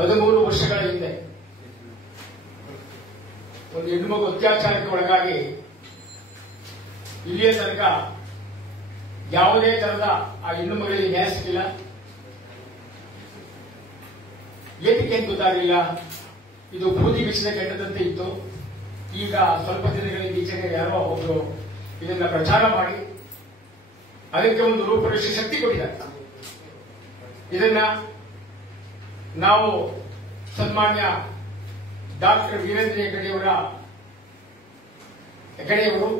13 ವರ್ಷಗಳ ಹಿಂದೆ ಒಂದು ಹೆಣ್ಣುಮಗು ಅತ್ಯಾಚಾರಕ್ಕೆ ಒಳಗಾಗಿ ಇಲ್ಲಿಯ ತನಕ ಯಾವುದೇ ತರಹದ ಆ ಹೆಣ್ಣು ಮಗಳಿಗೆ ನ್ಯಾಯ ಸಿಕ್ಕಿಲ್ಲ. ಏತಕ್ಕೆ ಅಂತ ಗೊತ್ತಾಗಲಿಲ್ಲ. ಇದು ಬೂದಿ ಬಿಸಿದ ಕೆಟ್ಟದಂತೆ ಇತ್ತು. ಈಗ ಸ್ವಲ್ಪ ದಿನಗಳಿಂದ ಈಚೆಗೆ ಯಾರೋ ಒಬ್ಬರು ಇದನ್ನ ಪ್ರಚಾರ ಮಾಡಿ ಅದಕ್ಕೆ ಒಂದು ರೂಪರೇಷೆ ಶಕ್ತಿ ಕೊಟ್ಟಿದ್ದಾರೆ. ಇದನ್ನ ನಾವು ಸನ್ಮಾನ್ಯ ಡಾಕ್ಟರ್ ವೀರೇಂದ್ರ ಹೆಗಡೆಯವರು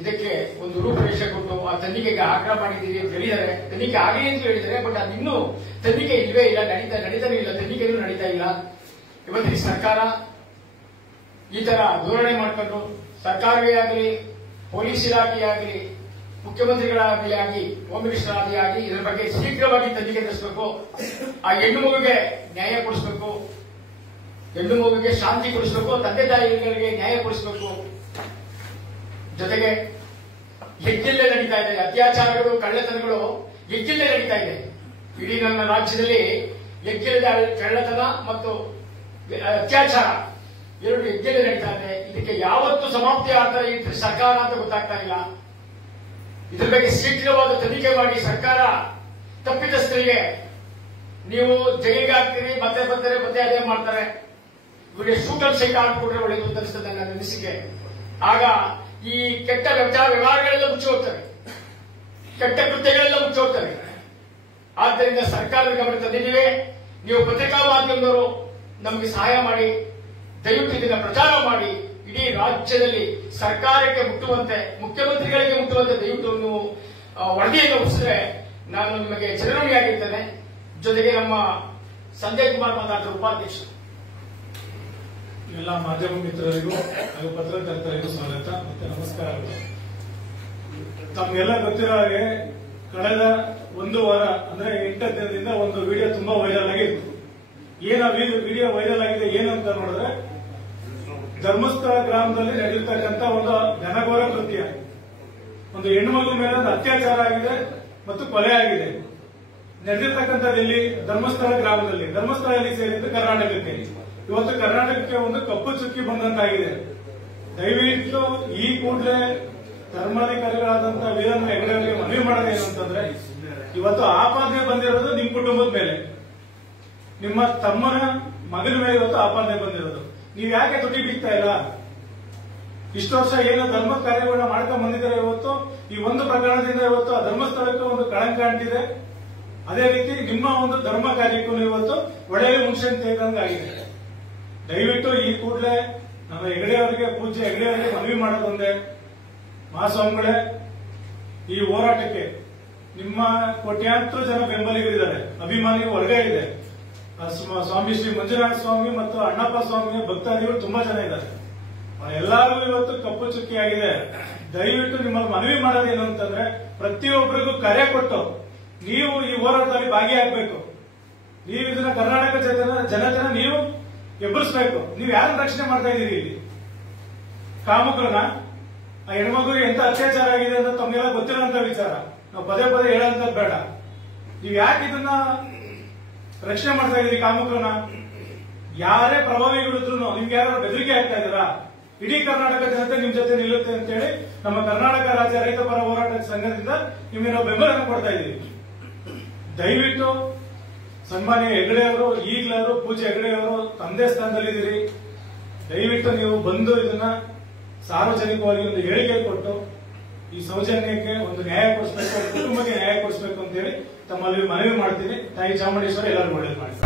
ಇದಕ್ಕೆ ಒಂದು ರೂಪರೇಷೆ ಕೊಟ್ಟು ಆ ತನಿಖೆಗೆ ಆಗ್ರಹ ಮಾಡಿದ್ದೀವಿ ಅಂತ ಹೇಳಿದ್ದಾರೆ. ತನಿಖೆ ಆಗಲಿ ಅಂತ ಹೇಳಿದ್ದಾರೆ. ಬಟ್ ಅದಿನ್ನೂ ತನಿಖೆ ಇಲ್ವೇ ಇಲ್ಲ, ನಡೀತಾನೆ ಇಲ್ಲ, ತನಿಖೆಯೂ ನಡೀತಾ ಇಲ್ಲ. ಇವತ್ತಿನ ಸರ್ಕಾರ ಈ ತರ ಧೋರಣೆ ಮಾಡಿಕೊಂಡು ಸರ್ಕಾರವೇ ಆಗಲಿ, ಪೊಲೀಸ್ ಇಲಾಖೆ ಆಗಲಿ, ಮುಖ್ಯಮಂತ್ರಿಗಳಾಗಲಿ ಆಗಿ, ಹೋಮ್ ಮಿನಿಸ್ಟರ್ ಆಗಿ ಇದರ ಬಗ್ಗೆ ಶೀಘ್ರವಾಗಿ ತನಿಖೆ ನಡೆಸಬೇಕು. ಆ ಹೆಣ್ಣು ಮಗುಗೆ ನ್ಯಾಯ ಕೊಡಿಸಬೇಕು, ಹೆಣ್ಣು ಮಗುಗೆ ಶಾಂತಿ ಕೊಡಿಸಬೇಕು, ತಂದೆ ತಾಯಿಗಳಿಗೆ ನ್ಯಾಯ ಕೊಡಿಸಬೇಕು. ಜೊತೆಗೆ ಎಗ್ಗಿಲ್ಲೇ ನಡೀತಾ ಇದೆ ಅತ್ಯಾಚಾರಗಳು, ಕಳ್ಳತನಗಳು ಎಗ್ಗಿಲ್ಲೇ ನಡೀತಾ ಇದೆ. ಇಡೀ ನನ್ನ ರಾಜ್ಯದಲ್ಲಿ ಎಗ್ಗಿಲ್ಲದ ಕಳ್ಳತನ ಮತ್ತು ಅತ್ಯಾಚಾರ ಎರಡು ಎಗ್ಗಿಲ್ಲೇ ನಡೀತಾ ಇದೆ. ಇದಕ್ಕೆ ಯಾವತ್ತು ಸಮಾಪ್ತಿ ಆಗ್ತಾರೆ ಈ ಸರ್ಕಾರ ಅಂತ ಗೊತ್ತಾಗ್ತಾ ಇಲ್ಲ. ಇದ್ರ ಬಗ್ಗೆ ಶೀಘ್ರವಾದ ತನಿಖೆ ಮಾಡಿ ಸರ್ಕಾರ ತಪ್ಪಿತಸ್ಥರಿಗೆ ನೀವು ಜೈಲಿಗೆ ಹಾಕ್ತೀರಿ, ಮತ್ತೆ ಬರ್ತಾರೆ, ಮತ್ತೆ ಅದೇ ಮಾಡ್ತಾರೆ. ಇವರಿಗೆ ಶೂಟರ್ ಸಹಿತ ಹಾಕಿಕೊಟ್ರೆ ಒಳ್ಳೆಯದು ಅಂತ ಅನಿಸ್ತದೆ ನನ್ನ ಅನಿಸಿಕೆ. ಆಗ ಈ ಕೆಟ್ಟ ವ್ಯವಹಾರಗಳೆಲ್ಲ ಮುಚ್ಚಿ ಹೋಗ್ತವೆ, ಕೆಟ್ಟ ಕೃತ್ಯಗಳೆಲ್ಲ ಮುಚ್ಚಿ ಹೋಗ್ತವೆ. ಆದ್ದರಿಂದ ಸರ್ಕಾರದ ಗಮನ ತಂದಿದ್ದೀವಿ. ನೀವು ಪತ್ರಿಕಾ ಮಾಧ್ಯಮದವರು ನಮಗೆ ಸಹಾಯ ಮಾಡಿ, ದಯವಿಟ್ಟು ಇದನ್ನ ಪ್ರಚಾರ ಮಾಡಿ, ಇಡೀ ರಾಜ್ಯದಲ್ಲಿ ಸರ್ಕಾರಕ್ಕೆ ಮುಟ್ಟುವಂತೆ, ಮುಖ್ಯಮಂತ್ರಿಗಳಿಗೆ ಮುಟ್ಟುವಂತೆ ದಯವಿಟ್ಟು ನೀವು ವರದಿಯನ್ನು ಒಪ್ಪಿಸಿದ್ರೆ ನಾನು ನಿಮಗೆ ಚಿರಋಣಿಯಾಗಿರ್ತೇನೆ. ಜೊತೆಗೆ ನಮ್ಮ ಸಂಜಯ್ ಕುಮಾರ್ ಮಾತಾಡ್ತಾರೆ, ಉಪಾಧ್ಯಕ್ಷರು. ಎಲ್ಲ ಮಾಧ್ಯಮ ಮಿತ್ರರಿಗೂ ಹಾಗೂ ಪತ್ರಕರ್ತರಿಗೂ ಸ್ವಾಗತ ಮತ್ತೆ ನಮಸ್ಕಾರಗಳು. ತಮಗೆಲ್ಲ ಗೊತ್ತಿರೋ ಹಾಗೆ ಕಳೆದ ಒಂದು ವಾರ ಅಂದ್ರೆ 8 ದಿನದಿಂದ ಒಂದು ವಿಡಿಯೋ ತುಂಬಾ ವೈರಲ್ ಆಗಿತ್ತು. ಏನ ವಿಡಿಯೋ ವೈರಲ್ ಆಗಿದೆ ಏನು ಅಂತ ನೋಡಿದ್ರೆ, ಧರ್ಮಸ್ಥಳ ಗ್ರಾಮದಲ್ಲಿ ನಡೆದಿರ್ತಕ್ಕಂಥ ಒಂದು ಘನಘೋರ ಕೃತ್ಯ, ಒಂದು ಹೆಣ್ಣು ಮಗು ಮೇಲೆ ಒಂದು ಅತ್ಯಾಚಾರ ಆಗಿದೆ ಮತ್ತು ಕೊಲೆ ಆಗಿದೆ. ನಡೆದಿರ್ತಕ್ಕಂಥದ್ದು ಇಲ್ಲಿ ಧರ್ಮಸ್ಥಳ ಗ್ರಾಮದಲ್ಲಿ. ಧರ್ಮಸ್ಥಳ ಎಲ್ಲಿ ಸೇರಿದ್ದು ಕರ್ನಾಟಕಕ್ಕೆ. ಇವತ್ತು ಕರ್ನಾಟಕಕ್ಕೆ ಒಂದು ಕಪ್ಪು ಚುಕ್ಕಿ ಬಂದಂತಾಗಿದೆ. ದಯವಿಟ್ಟು ಈ ಕೂಡಲೇ ಧರ್ಮಾಧಿಕಾರಿಗಳಾದಂತಹ ವೀರೇಂದ್ರ ಹೆಗಡೆ ಅವರಿಗೆ ಮನವಿ ಮಾಡೋದೇನು ಅಂತಂದ್ರೆ, ಇವತ್ತು ಆಪಾದನೆ ಬಂದಿರೋದು ನಿಮ್ಮ ಕುಟುಂಬದ ಮೇಲೆ, ನಿಮ್ಮ ತಮ್ಮನ ಮಗನ ಮೇಲೆ ಇವತ್ತು ಆಪಾದನೆ ಬಂದಿರೋದು. ನೀವು ಯಾಕೆ ತುಟಿ ಬಿಡ್ತಾ ಇಲ್ಲ? ಇಷ್ಟು ವರ್ಷ ಏನು ಧರ್ಮ ಕಾರ್ಯಗಳನ್ನ ಮಾಡ್ಕೊಂಡ್ ಬಂದಿದ್ದಾರೆ. ಇವತ್ತು ಈ ಒಂದು ಪ್ರಕರಣದಿಂದ ಇವತ್ತು ಆ ಧರ್ಮಸ್ಥಳಕ್ಕೆ ಒಂದು ಕಳಂಕ ಅಂಟಿದೆ. ಅದೇ ರೀತಿ ನಿಮ್ಮ ಒಂದು ಧರ್ಮ ಕಾರ್ಯಕ್ಕೂ ಇವತ್ತು ಒಳ್ಳೆಯ ಮುಂಚೆ ತೆಗೆದಂಗಾಗಿದೆ. ದಯವಿಟ್ಟು ಈ ಕೂಡಲೇ ನಮ್ಮ ಹೆಗಡೆಯವರಿಗೆ, ಪೂಜ್ಯ ಹೆಗಡೆಯವರಿಗೆ ಮನವಿ ಮಾಡೋದೊಂದೇ, ಮಹಾಸ್ವಾಮಿಗಳೇ, ಈ ಹೋರಾಟಕ್ಕೆ ನಿಮ್ಮ ಕೋಟ್ಯಾಂತರ ಜನ ಬೆಂಬಲಿಗರಿದ್ದಾರೆ, ಅಭಿಮಾನಿಗಳು ಹೊರಗೆ ಇದೆ. ಸ್ವಾಮಿ ಶ್ರೀ ಮಂಜುನಾಥ ಸ್ವಾಮಿ ಮತ್ತು ಅಣ್ಣಪ್ಪ ಸ್ವಾಮಿಯ ಭಕ್ತಾದಿಗಳು ತುಂಬಾ ಜನ ಇದ್ದಾರೆ. ಎಲ್ಲರಿಗೂ ಇವತ್ತು ಕಪ್ಪು ಚುಕ್ಕಿ ಆಗಿದೆ. ದಯವಿಟ್ಟು ನಿಮ್ಮಲ್ಲಿ ಮನವಿ ಮಾಡೋದೇನು ಅಂತಂದ್ರೆ, ಪ್ರತಿಯೊಬ್ಬರಿಗೂ ಕರೆ ಕೊಟ್ಟು ನೀವು ಈ ಹೋರಾಟದಲ್ಲಿ ಭಾಗಿಯಾಗಬೇಕು. ನೀವು ಇದನ್ನ ಕರ್ನಾಟಕ ಜನತೆನ ನೀವು ಎಬ್ಬರಿಸಬೇಕು. ನೀವು ಯಾರನ್ನ ರಕ್ಷಣೆ ಮಾಡ್ತಾ ಇದ್ದೀರಿ ಇಲ್ಲಿ? ಕಾಮುಕರನ್ನ? ಆ ಹೆಣ್ಮಗುಗೆ ಎಂತ ಅತ್ಯಾಚಾರ ಆಗಿದೆ ಅಂತ ತಮಗೆಲ್ಲ ಗೊತ್ತಿರೋಂತ ವಿಚಾರ. ನಾವು ಪದೇ ಪದೇ ಹೇಳೋಂಥದ್ದು ಬೇಡ. ನೀವು ಯಾಕೆ ಇದನ್ನ ರಕ್ಷಣೆ ಮಾಡ್ತಾ ಇದ್ದೀರಿ ಕಾಮುಕರನ್ನ? ಯಾರೇ ಪ್ರಭಾವಿಗಳಿದ್ರು ನಿಮ್ಗೆ ಯಾರು ಬೆದರಿಕೆ ಆಗ್ತಾ ಇದ್ದೀರಾ? ಇಡೀ ಕರ್ನಾಟಕ ಜನತೆ ನಿಮ್ ಜೊತೆ ನಿಲ್ಲುತ್ತೆ ಅಂತ ಹೇಳಿ ನಮ್ಮ ಕರ್ನಾಟಕ ರಾಜ್ಯ ರೈತ ಪರ ಹೋರಾಟ ಸಂಘದಿಂದ ನಿಮಗೆ ನಾವು ಬೆಂಬಲವನ್ನು ಕೊಡ್ತಾ ಇದ್ದೀವಿ. ದಯವಿಟ್ಟು ಸನ್ಮಾನ್ಯ ಹೆಗಡೆಯವರು, ಈಗಲಾದ್ರು ಪೂಜ್ಯ ಹೆಗಡೆಯವರು ತಂದೆ ಸ್ಥಾನದಲ್ಲಿದ್ದೀರಿ. ದಯವಿಟ್ಟು ನೀವು ಬಂದು ಇದನ್ನ ಸಾರ್ವಜನಿಕವಾಗಿ ಒಂದು ಹೇಳಿಕೆ ಕೊಟ್ಟು ಈ ಸೌಜನ್ಯಕ್ಕೆ ಒಂದು ನ್ಯಾಯ ಕೊಡಿಸಬೇಕು, ಕುಟುಂಬಕ್ಕೆ ನ್ಯಾಯ ಕೊಡಿಸಬೇಕು ಅಂತ ಹೇಳಿ ತಮ್ಮಲ್ಲಿ ಮನವಿ ಮಾಡ್ತೀನಿ. ತಾಯಿ ಚಾಮುಂಡೇಶ್ವರಿ ಎಲ್ಲರೂ ಒಳ್ಳೇದು ಮಾಡಿ.